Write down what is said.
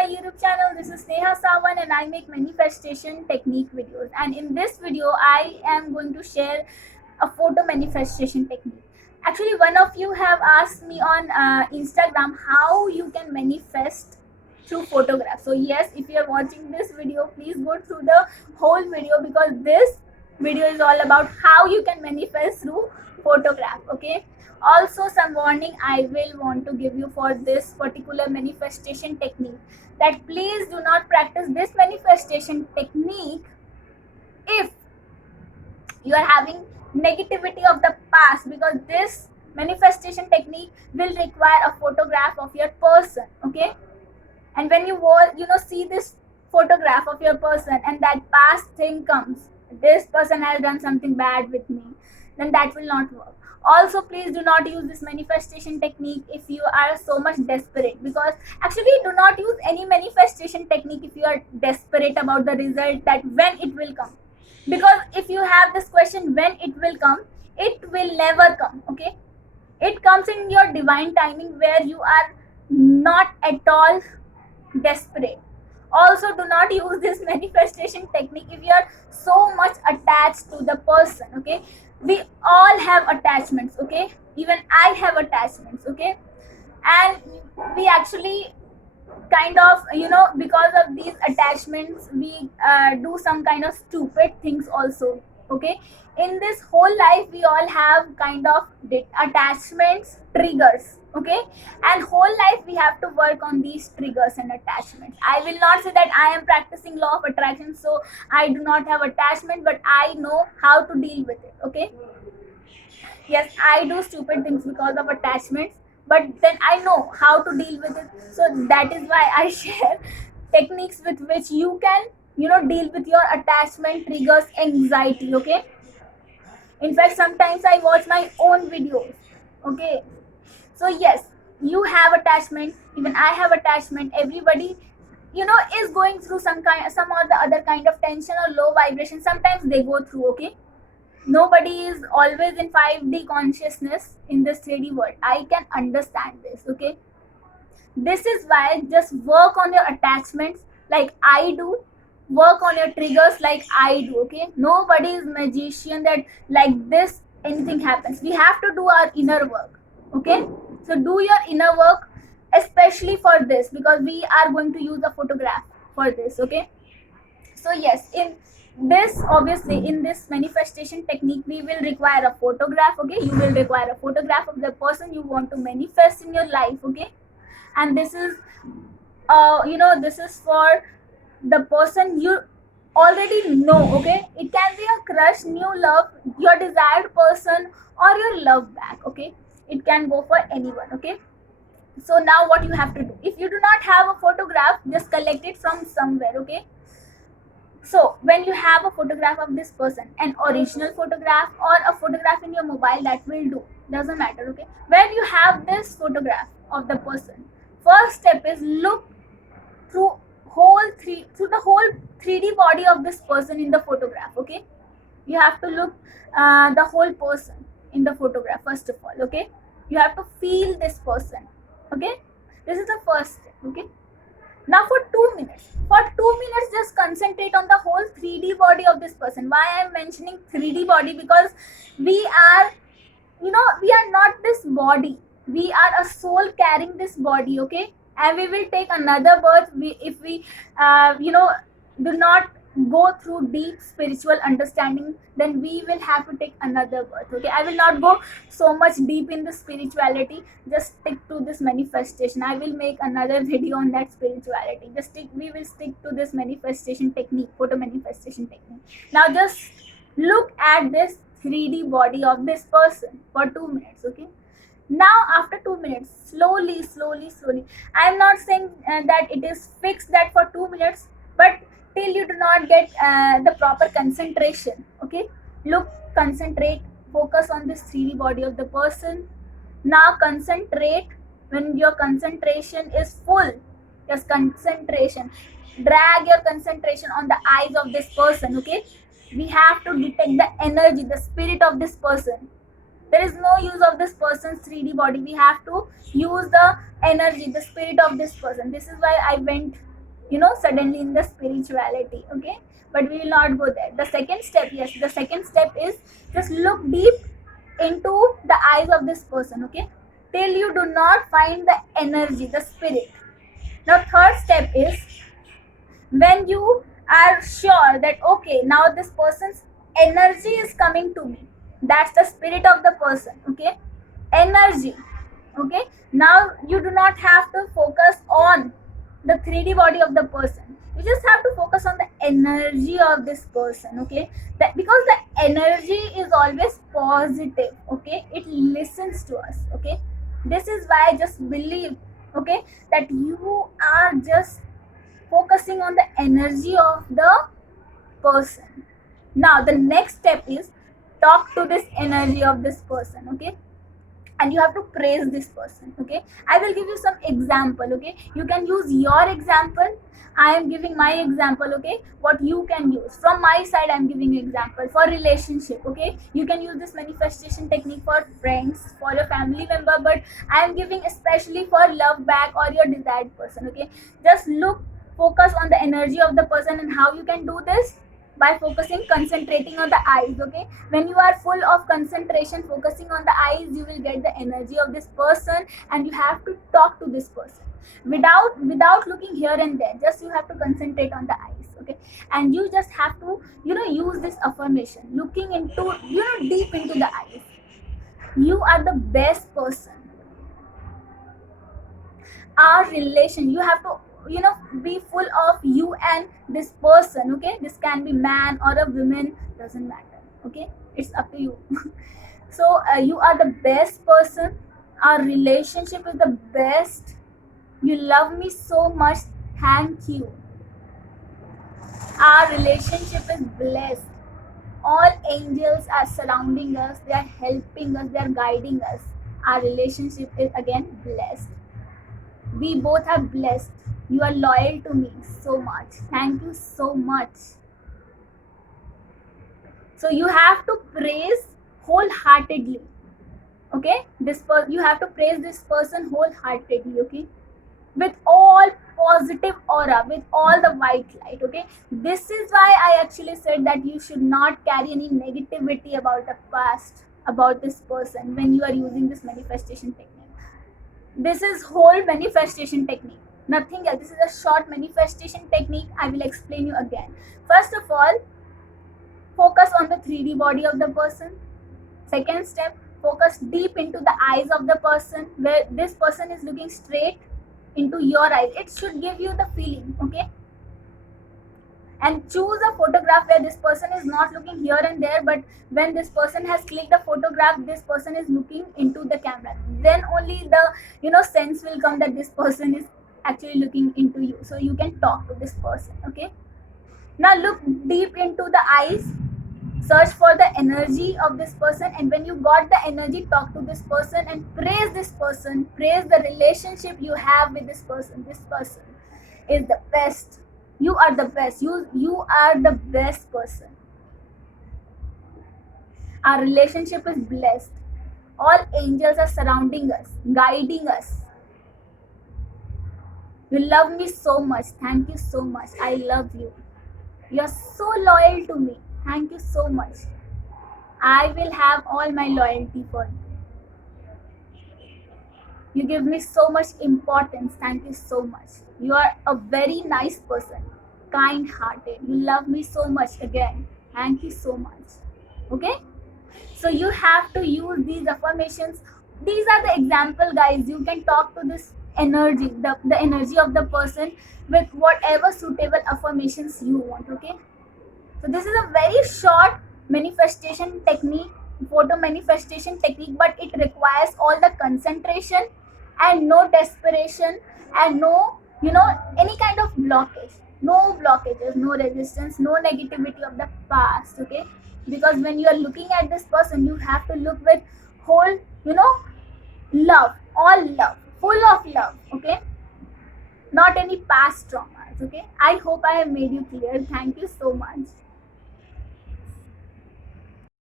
my YouTube channel. This is Sneha Sawan and I make manifestation technique videos. And in this video, I am going to share a photo manifestation technique. Actually, one of you have asked me on Instagram how you can manifest through photographs. So yes, if you are watching this video, please go through the whole video because this video is all about how you can manifest through photograph. Okay. Also, some warning I will want to give you for this particular manifestation technique, that please do not practice this manifestation technique if you are having negativity of the past, because this manifestation technique will require a photograph of your person. Okay. And when you see this photograph of your person and that past thing comes, this person has done something bad with me, then that will not work. Also, please do not use this manifestation technique if you are so much desperate, because actually do not use any manifestation technique if you are desperate about the result, that when it will come. Because if you have this question when it will come, it will never come. Okay, it comes in your divine timing where you are not at all desperate. Also, do not use this manifestation technique if you are so much attached to the person. Okay, we all have attachments. Okay, even I have attachments. Okay, and we actually kind of, because of these attachments we do some kind of stupid things also. Okay, in this whole life we all have kind of attachments triggers. Okay, and whole life we have to work on these triggers and attachments. I will not say that I am practicing law of attraction so I do not have attachment, but I know how to deal with it. Okay, yes, I do stupid things because of attachments, but then I know how to deal with it. So that is why I share techniques with which you can, deal with your attachment triggers anxiety. Okay, in fact, sometimes I watch my own videos. Okay, so yes, you have attachment, even I have attachment. Everybody, is going through some or the other kind of tension or low vibration. Sometimes they go through. Okay, nobody is always in 5D consciousness in this 3D world. I can understand this. Okay, this is why just work on your attachments like I do, work on your triggers like I do. Okay, nobody is magician that like this anything happens. We have to do our inner work. Okay, so do your inner work, especially for this, because we are going to use a photograph for this. Okay, so yes, in this, obviously in this manifestation technique we will require a photograph. Okay, you will require a photograph of the person you want to manifest in your life. Okay, and this is this is for the person you already know. Okay, it can be a crush, new love, your desired person, or your love back. Okay, it can go for anyone. Okay, so now what you have to do, if you do not have a photograph, just collect it from somewhere. Okay, so when you have a photograph of this person, an original photograph or a photograph in your mobile, that will do, doesn't matter. Okay, when you have this photograph of the person, first step is look through through the whole 3D body of this person in the photograph. Okay, you have to look the whole person in the photograph first of all. Okay, you have to feel this person. Okay, this is the first step. Okay, now for 2 minutes just concentrate on the whole 3D body of this person. Why I am mentioning 3D body? Because we are, we are not this body, we are a soul carrying this body. Okay, and we will take another birth if we do not go through deep spiritual understanding, then we will have to take another birth. Okay, I will not go so much deep in the spirituality, just stick to this manifestation. I will make another video on that spirituality. We will stick to this manifestation technique, photo manifestation technique. Now just look at this 3D body of this person for 2 minutes. Okay, now after 2 minutes, slowly, I am not saying that it is fixed that for 2 minutes, but till you do not get the proper concentration. Okay, look, concentrate, focus on this 3D body of the person. Now concentrate. When your concentration is full, just concentration, drag your concentration on the eyes of this person. Okay, we have to detect the energy, the spirit of this person. There is no use of this person's 3D body. We have to use the energy, the spirit of this person. This is why I went suddenly in the spirituality. Okay, but we will not go there. The second step, yes, the second step is just look deep into the eyes of this person. Okay, till you do not find the energy, the spirit. Now third step is when you are sure that okay, now this person's energy is coming to me, that's the spirit of the person. Okay, energy. Okay, now you do not have to focus on the 3D body of the person, you just have to focus on the energy of this person. Okay, that because the energy is always positive. Okay, it listens to us. Okay, this is why I just believe, okay, that you are just focusing on the energy of the person. Now the next step is talk to this energy of this person. Okay, and you have to praise this person. Okay, I will give you some example. Okay, you can use your example, I am giving my example. Okay, what you can use from my side, I am giving example for relationship. Okay, you can use this manifestation technique for friends, for your family member, but I am giving especially for love back or your desired person. Okay, just look, focus on the energy of the person. And how you can do this? By focusing, concentrating on the eyes. Okay, when you are full of concentration, focusing on the eyes, you will get the energy of this person, and you have to talk to this person without looking here and there. Just you have to concentrate on the eyes. Okay, and you just have to use this affirmation, looking into deep into the eyes. You are the best person. Our relation, you have to be full of you and this person. Okay, this can be man or a woman, doesn't matter. Okay, it's up to you. So you are the best person, our relationship is the best, you love me so much, thank you, our relationship is blessed, all angels are surrounding us, they are helping us, they are guiding us, our relationship is again blessed, we both are blessed, you are loyal to me so much, thank you so much. So you have to praise wholeheartedly. Okay, you have to praise this person wholeheartedly. Okay, with all positive aura, with all the white light. Okay, this is why I actually said that you should not carry any negativity about the past, about this person, when you are using this manifestation technique. This is whole manifestation technique, nothing else. This is a short manifestation technique. I will explain you again. First of all, focus on the 3D body of the person. Second step, focus deep into the eyes of the person, where this person is looking straight into your eyes. It should give you the feeling. Okay, and choose a photograph where this person is not looking here and there, but when this person has clicked the photograph, this person is looking into the camera, then only the sense will come that this person is actually looking into you, so you can talk to this person. Okay, now look deep into the eyes, search for the energy of this person, and when you got the energy, talk to this person and praise this person, praise the relationship you have with this person. This person is the best, you are the best, you are the best person, our relationship is blessed, all angels are surrounding us, guiding us, you love me so much, thank you so much, I love you, you're so loyal to me, thank you so much, I will have all my loyalty for you, you give me so much importance, thank you so much, you are a very nice person, kind hearted, you love me so much again, thank you so much. Okay, so you have to use these affirmations. These are the example, guys. You can talk to this energy, the energy of the person, with whatever suitable affirmations you want. Okay, so this is a very short manifestation technique, photo manifestation technique, but it requires all the concentration and no desperation and no any kind of blockage, no blockages, no resistance, no negativity of the past. Okay, because when you are looking at this person, you have to look with whole love, all love, full of love. Okay, not any past traumas. Okay, I hope I have made you clear. Thank you so much.